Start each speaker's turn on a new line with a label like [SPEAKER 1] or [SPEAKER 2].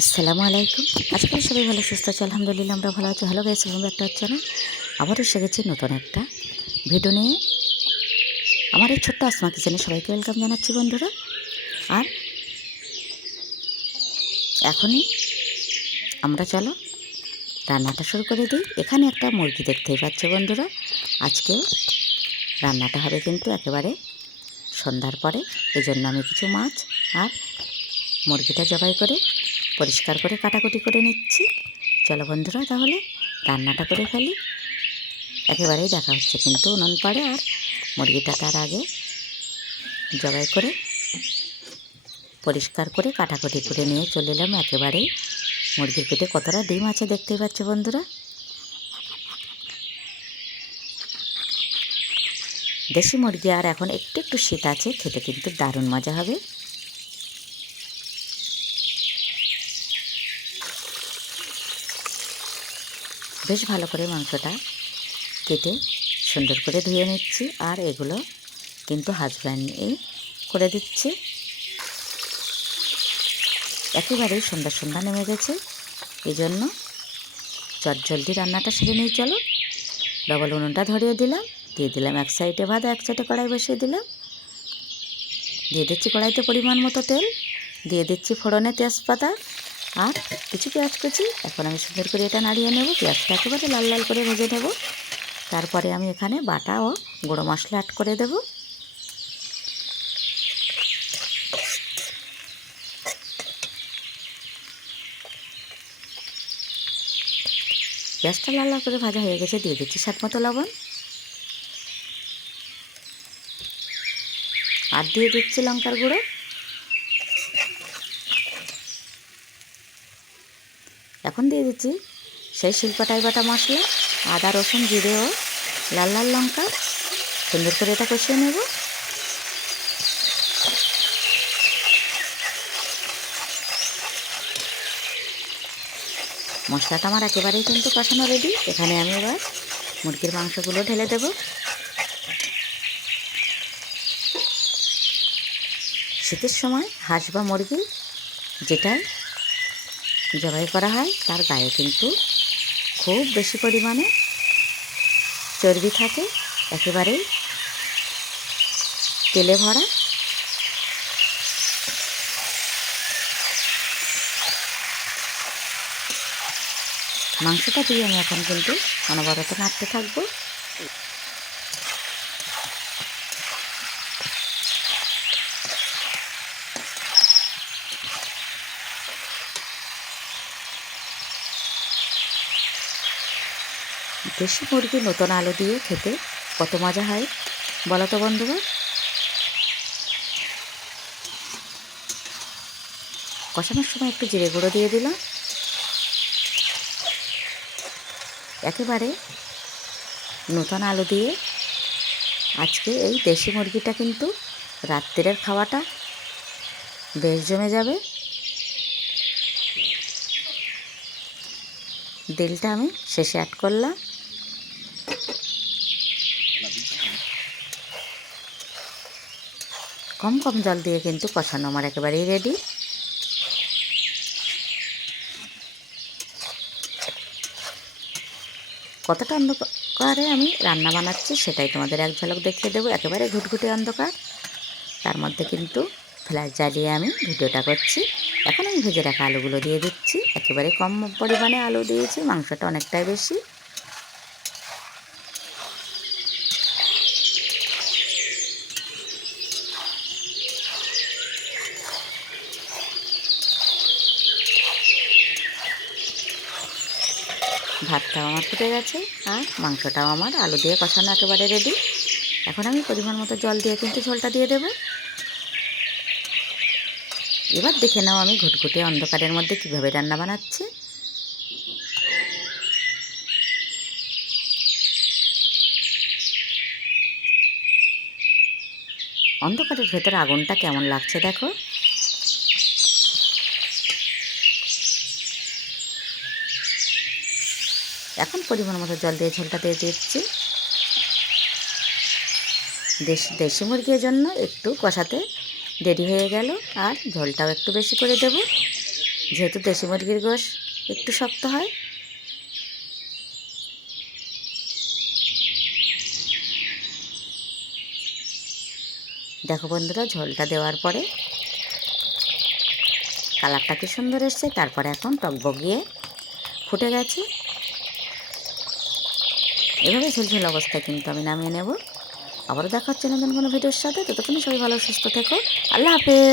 [SPEAKER 1] আসসালামু আলাইকুম। আজকাল সবাই ভালো, সুস্থ আছে। আলহামদুলিল্লাহ, আমরা ভালো আছি। ভালো গেছি আমরা একটা হচ্ছে না আবারও এসে গেছি নতুন একটা ভিডিও নিয়ে। আমার এই ছোট্ট আসমা কিচেনে সবাইকে ওয়েলকাম জানাচ্ছি বন্ধুরা। আর এখনই আমরা চলো, রান্নাটা শুরু করে দিই। এখানে একটা মুরগি দেখতেই পাচ্ছ বন্ধুরা। আজকে রান্নাটা হবে কিন্তু একেবারে সন্ধ্যার পরে। এই জন্য আমি কিছু মাছ আর মুরগিটা জবাই করে পরিষ্কার করে কাটাকুটি করে নিচ্ছি। চলো বন্ধুরা, তাহলে রান্নাটা করে ফেলি। একেবারেই দেখা হচ্ছে কিন্তু উনুন পাড়ে আর মুরগিটা তার আগে জবাই করে পরিষ্কার করে কাটাকুটি করে নিয়ে চলে এলাম। একেবারেই মুরগির পেটে কতটা ডিম আছে দেখতেই পাচ্ছ বন্ধুরা। দেশি মুরগি আর এখন একটু একটু শীত আছে, খেতে কিন্তু দারুণ মজা হবে। বেশ ভালো করে মাংসটা কেটে সুন্দর করে ধুয়ে নিচ্ছি। আর এগুলো কিন্তু হাজব্যান্ড এই করে দিচ্ছে। একেবারেই সন্ধ্যা সন্ধ্যা নেমে গেছে। এই জন্য চটজলদি রান্নাটা সেরে নিয়ে চলো। ডবল উনুনটা ধরিয়ে দিলাম। দিয়ে দিলাম এক সাইডে ভাত, এক সাইডে কড়াই বসিয়ে দিলাম। দিয়ে দিচ্ছি কড়াইতে পরিমাণ মতো তেল। দিয়ে দিচ্ছি ফোড়নে তেজপাতা। আর কিছু পেঁয়াজ কুচি, এখন আমি সুন্দর করে এটা নাড়িয়ে নেব, পেঁয়াজটা একেবারে লাল লাল করে ভেজে নেব। তারপরে আমি এখানে বাটা ও গুঁড়ো মশলা অ্যাড করে দেব। পেঁয়াজটা লাল লাল করে ভাজা হয়ে গেছে, দিয়ে দিচ্ছি স্বাদ মতো লবণ। আর দিয়ে দিচ্ছি লঙ্কার গুঁড়ো। এখন দিয়ে দিচ্ছি। সেই শিল্পটাই বাটা মশলা, আদা, রসুন, জিরে ও লাল লাল লঙ্কা। সুন্দর করে এটা কষিয়ে নেব। মশলাটা আমার একেবারেই কিন্তু কষানো রেডি এখানে আমি এবার মুরগির মাংসগুলো ঢেলে দেব। শীতের সময় হাঁস বা মুরগি যেটাই জবাই করা হয়, তার গায়ে কিন্তু খুব বেশি পরিমাণে চর্বি থাকে, একেবারেই তেলে ভরা। মাংসটা দিয়ে আমি এখন কিন্তু অনবরত নাড়তে থাকব। দেশি মুরগি নতুন আলু দিয়ে খেতে কত মজা হয়? বলো তো বন্ধুরা। কষানোর সময় একটু জিরে গুঁড়ো দিয়ে দিলাম। একেবারে নতুন আলু দিয়ে আজকে এই দেশি মুরগিটা কিন্তু রাত্রের খাওয়াটা বেশ জমে যাবে। দিলটা আমি শেষে অ্যাড করলাম। কম কম জল দিয়ে কিন্তু কষানো, আমার একেবারেই রেডি কতটা অন্ধকারে আমি রান্না বানাচ্ছি সেটাই তোমাদের এক ঝলক দেখিয়ে দেবো, একেবারে ঘুটঘুটে অন্ধকার। তার মধ্যে কিন্তু ফ্ল্যাশ জ্বালিয়ে আমি ভিডিওটা করছি। এখন আমি ভেজে রাখা আলুগুলো দিয়ে দিচ্ছি, একেবারে কম পরিমাণে আলু দিয়েছি, মাংসটা অনেকটাই বেশি। ভাতটাও আমার ফুটে গেছে আর মাংসটাও আমার। আলু দিয়ে কষানো একেবারে রেডি এখন আমি পরিমাণ মতো জল দিয়ে কিন্তু ঝোলটা দিয়ে দেবো। এবার দেখে নাও আমি ঘুটঘুটে অন্ধকারের মধ্যে কীভাবে রান্না বানাচ্ছি। অন্ধকারের ভেতর আগুনটা কেমন লাগছে দেখো। এখন পরিমাণ মতো জল দিয়ে ঝোলটা দিয়ে দিচ্ছি। দেশি দেশি মুরগির জন্য একটু কষাতে দেরি হয়ে গেল, আর ঝোলটাও একটু বেশি করে দেব। যেহেতু দেশি মুরগির গোশ একটু শক্ত হয়। দেখো বন্ধুরা, ঝোলটা দেওয়ার পরে কালারটা কি সুন্দর এসছে, তারপরে এখন টকবগিয়ে ফুটে গেছে। এভাবে ঝুলঝুল অবস্থায় কিন্তু আমি নামিয়ে নেব। আবারও দেখা হচ্ছে নতুন কোনো ভিডিওর সাথে। ততক্ষণে সবাই ভালো, সুস্থ থেকো। আল্লাহ হাফেজ।